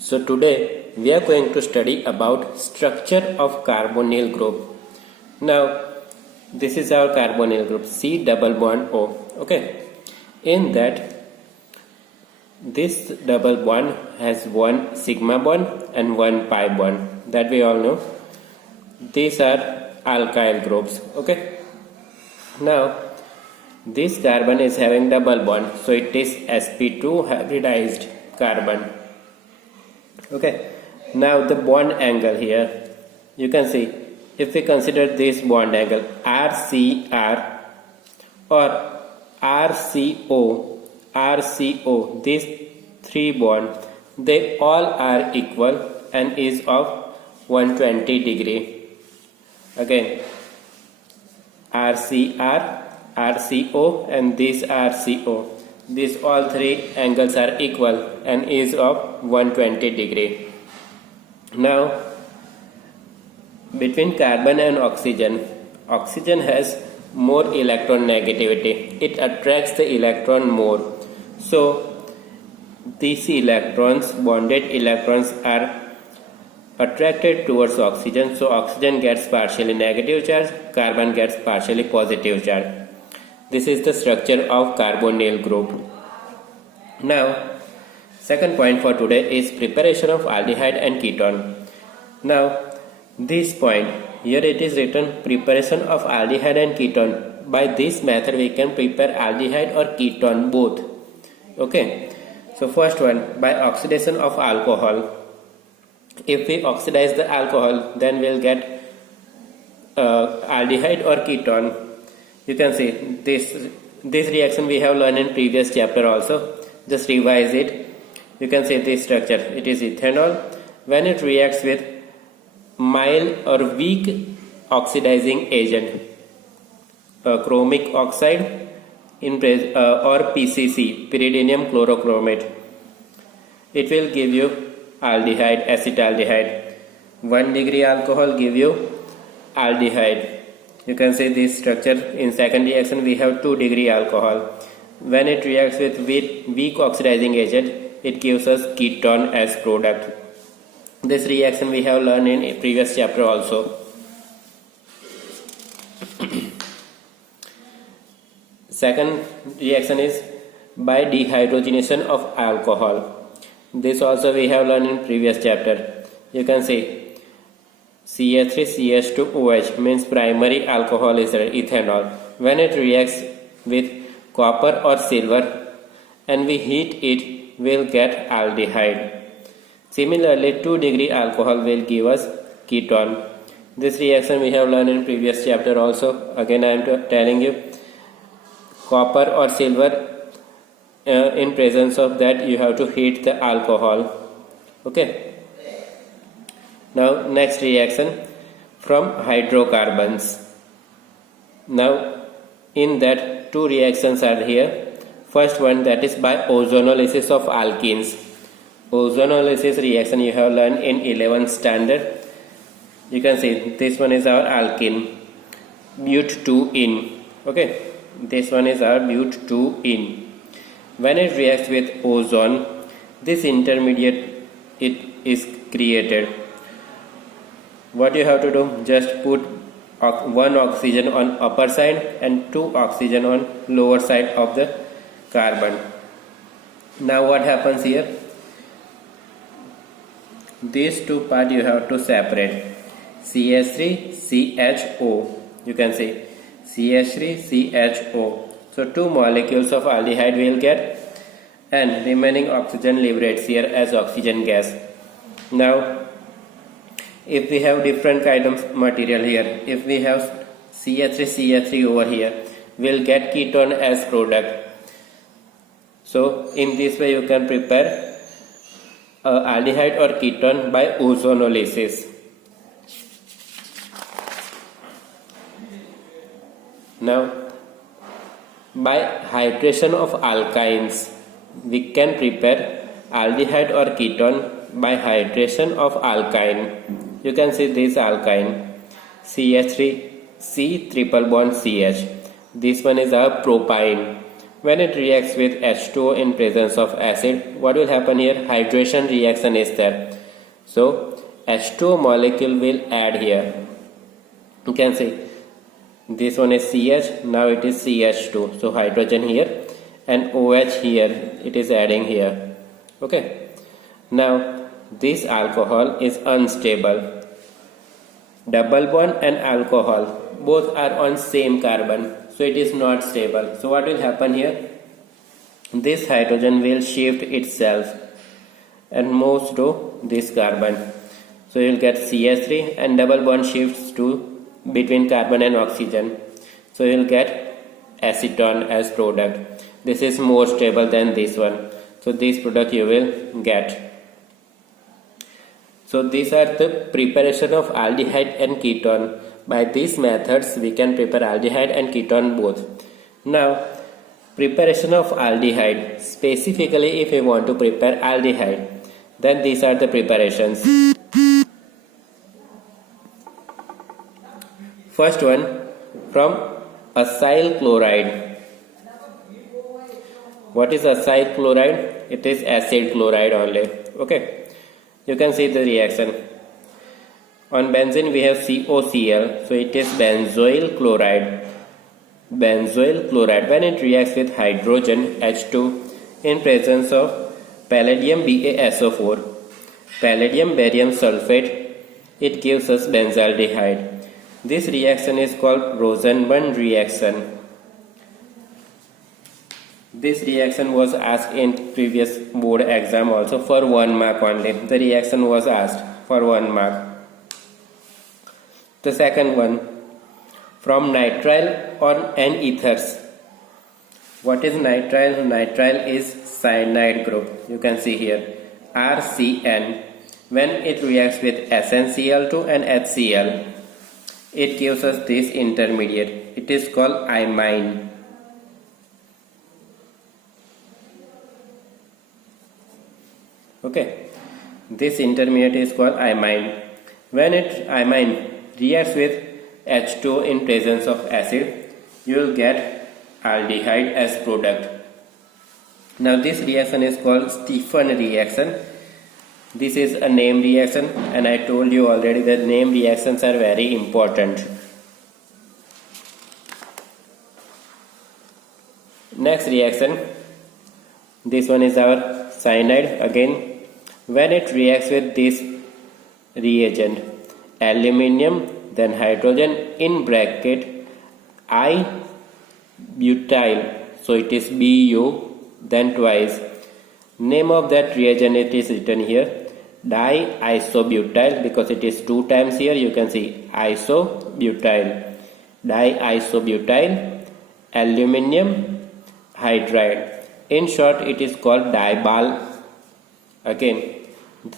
So today we are going to study about structure of carbonyl group. Now this is our carbonyl group C double bond O. Okay, in that this double bond has one sigma bond and one pi bond, that we all know. These are alkyl groups. Okay, now this carbon is having double bond, so it is sp2 hybridized carbon. Okay, now the bond angle here, you can see, if we consider this bond angle RCR or RCO, these three bonds, they all are equal and is of 120 degree. Again, RCR, RCO and this RCO, these all three angles are equal and is of 120 degree. Now between carbon and oxygen, oxygen has more electron negativity. It attracts the electron more. So these electrons, bonded electrons, are attracted towards oxygen. So oxygen gets partially negative charge, carbon gets partially positive charge. This is the structure of carbonyl group. Now, second point for today is preparation of aldehyde and ketone. Now, this point, here it is written preparation of aldehyde and ketone. By this method, we can prepare aldehyde or ketone both. Okay. So, first one, by oxidation of alcohol. If we oxidize the alcohol, then we'll get aldehyde or ketone. You can see this reaction we have learned in previous chapter also. Just revise it. You can see this structure. It is ethanol. When it reacts with mild or weak oxidizing agent, chromic oxide or PCC, pyridinium chlorochromate, it will give you aldehyde, acetaldehyde. 1 degree alcohol give you aldehyde. You can see this structure. In second reaction we have 2 degree alcohol. When it reacts with weak oxidizing agent, it gives us ketone as product. This reaction we have learned in a previous chapter also. Second reaction is by dehydrogenation of alcohol. This also we have learned in previous chapter. You can see CH3CH2OH means primary alcohol is ethanol. When it reacts with copper or silver and we heat it, we'll get aldehyde. Similarly, 2 degree alcohol will give us ketone. This reaction we have learned in previous chapter also. Again I am telling you, copper or silver, in presence of that you have to heat the alcohol. Okay. Now next reaction from hydrocarbons. Now in that 2 reactions are here. First one, that is by ozonolysis of alkenes. Ozonolysis reaction you have learned in 11th standard. You can see this one is our alkene, but2-ene. Okay, this one is our but2-ene. When it reacts with ozone, this intermediate it is created. What you have to do, just put 1 oxygen on upper side and 2 oxygen on lower side of the carbon. Now what happens here? These 2 parts you have to separate. CH3CHO. You can say CH3CHO. So 2 molecules of aldehyde will get, and remaining oxygen liberates here as oxygen gas. Now if we have different kind of material here, if we have CH3 over here, we'll get ketone as product. So in this way you can prepare aldehyde or ketone by ozonolysis. Now by hydration of alkynes, we can prepare aldehyde or ketone by hydration of alkyne. You can see this alkyne, CH3 C triple bond CH. This one is our propyne. When it reacts with H2O in presence of acid, what will happen here? Hydration reaction is there. So H2O molecule will add here. You can see this one is CH, now it is CH2. So hydrogen here and OH here, it is adding here. Okay. Now this alcohol is unstable. Double bond and alcohol both are on same carbon, so it is not stable. So what will happen here? This hydrogen will shift itself and moves to this carbon. So you will get CH3 and double bond shifts to between carbon and oxygen. So you will get acetone as product. This is more stable than this one. So this product you will get. So these are the preparation of aldehyde and ketone. By these methods we can prepare aldehyde and ketone both. Now preparation of aldehyde. Specifically if you want to prepare aldehyde, then these are the preparations. First one, from acyl chloride. What is acyl chloride? It is acid chloride only. Okay. You can see the reaction. On benzene we have COCl, so it is benzoyl chloride. Benzoyl chloride, when it reacts with hydrogen H2 in presence of palladium BaSO4, palladium barium sulfate, it gives us benzaldehyde. This reaction is called Rosenbund reaction. This reaction was asked in previous board exam also for 1 mark only. The reaction was asked for 1 mark. The second one, from nitrile and ethers. What is nitrile? Nitrile is cyanide group. You can see here RCN. When it reacts with SnCl2 and HCl, it gives us this intermediate. It is called imine. Okay, this intermediate is called imine. When imine reacts with H2O in presence of acid, you will get aldehyde as product. Now this reaction is called Stephan reaction. This is a name reaction, and I told you already that name reactions are very important. Next reaction, this one is our cyanide again. When it reacts with this reagent, aluminium, then hydrogen in bracket I butyl, so it is Bu, then twice. Name of that reagent, it is written here diisobutyl, because it is 2 times here. You can see isobutyl, diisobutyl aluminium hydride. In short, it is called dibal. Again,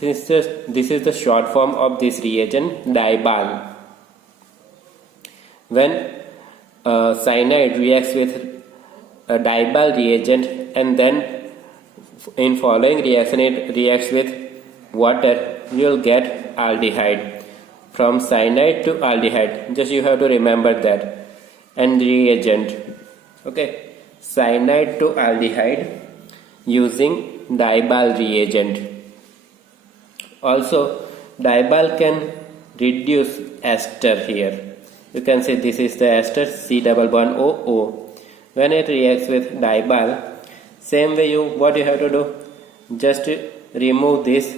this is the short form of this reagent, dibal. When cyanide reacts with a dibal reagent and then in following reaction it reacts with water, you will get aldehyde. From cyanide to aldehyde, just you have to remember that. And reagent, okay, cyanide to aldehyde using dibal reagent. Also dibal can reduce ester here. You can say this is the ester, C double bond OO. When it reacts with dibal, same way what you have to do, just remove this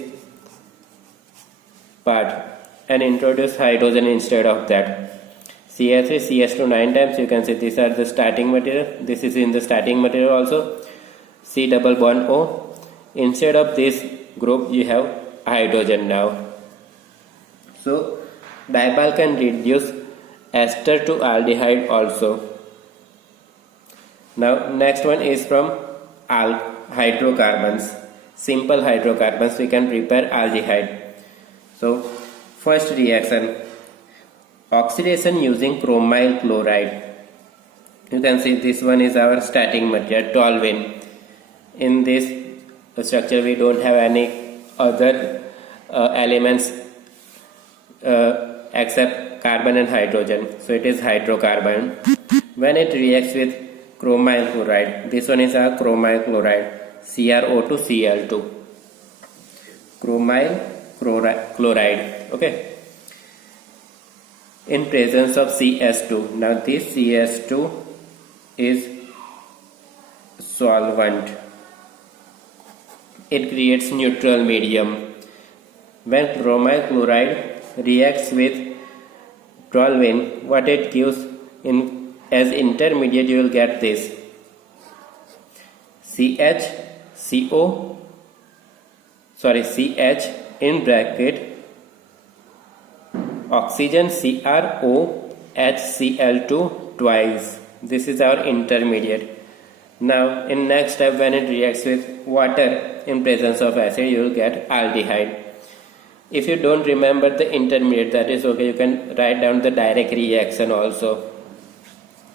part and introduce hydrogen instead of that. CH3 CH2 9 times. You can see these are the starting material. This is in the starting material also. C double bond O. Instead of this group you have hydrogen now. So dibal can reduce ester to aldehyde also. Now next one is from hydrocarbons. Simple hydrocarbons we can prepare aldehyde. So first reaction, oxidation using chromyl chloride. You can see this one is our starting material, toluene. In this structure we don't have any other elements except carbon and hydrogen, so it is hydrocarbon. When it reacts with chromyl chloride. This one is our chromyl chloride, CrO2 Cl2, chromyl chloride. Okay, in presence of CS2. Now this CS2 is solvent. It creates neutral medium. When chromyl chloride reacts with toluene, what it gives in as intermediate, you will get this CH in bracket oxygen CrOHCl2 twice. This is our intermediate. Now in next step, when it reacts with water in presence of acid, you will get aldehyde. If you don't remember the intermediate, that is okay, you can write down the direct reaction also,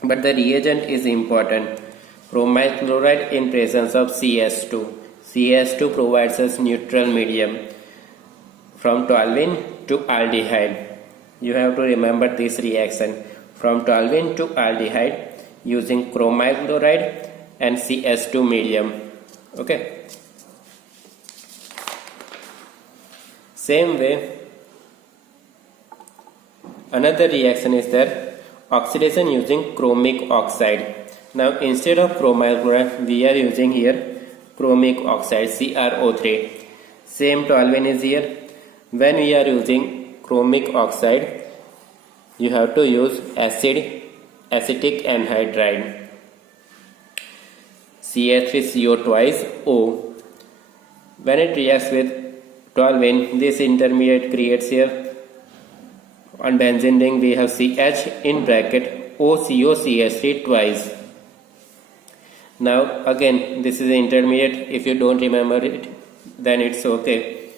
but the reagent is important. Chromyl chloride in presence of CS2. CS2 provides us neutral medium from toluene to aldehyde. You have to remember this reaction from toluene to aldehyde using chromyl chloride and CS2 medium. Okay. Same way, another reaction is there, oxidation using chromic oxide. Now instead of chromyl chloride, we are using here chromic oxide, CrO3. Same toluene is here. When we are using chromic oxide, you have to use acetic anhydride, CH3CO twice O. When it reacts with toluene, this intermediate creates here on benzene ring we have CH in bracket OCOCH3 twice. Now again, this is the intermediate. If you don't remember it, then it's okay.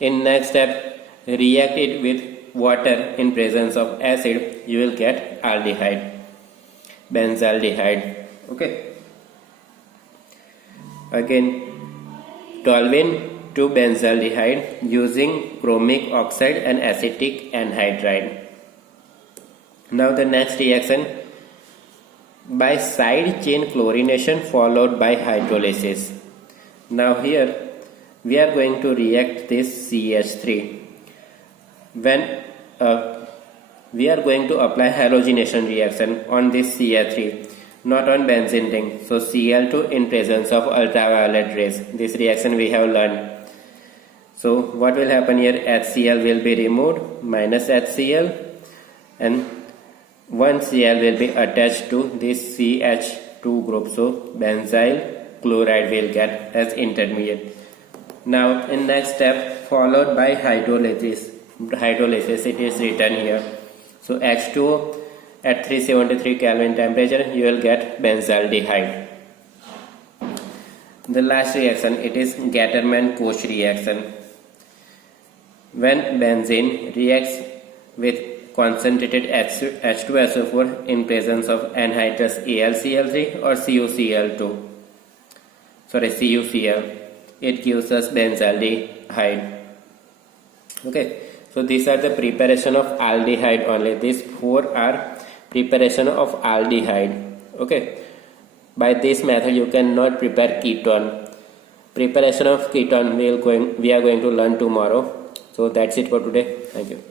In next step, react it with water in presence of acid, you will get aldehyde, benzaldehyde. Okay. Again, toluene to benzaldehyde using chromic oxide and acetic anhydride. Now the next reaction, by side chain chlorination followed by hydrolysis. Now here we are going to react this CH3. When we are going to apply halogenation reaction on this CH3, not on benzene ring. So Cl2 in presence of ultraviolet rays. This reaction we have learned. So what will happen here? HCl will be removed, minus HCl, and one Cl will be attached to this CH2 group. So benzyl chloride will get as intermediate. Now in next step, followed by hydrolysis. It is written here. So H2O at 373 Kelvin temperature, you will get benzaldehyde. The last reaction, it is Gattermann-Koch reaction. When benzene reacts with concentrated H2SO4 in presence of anhydrous AlCl3 or CuCl, it gives us benzaldehyde. Okay, so these are the preparation of aldehyde only. These four are preparation of aldehyde. Okay, by this method you cannot prepare ketone. Preparation of ketone we are going to learn tomorrow. So that's it for today. Thank you.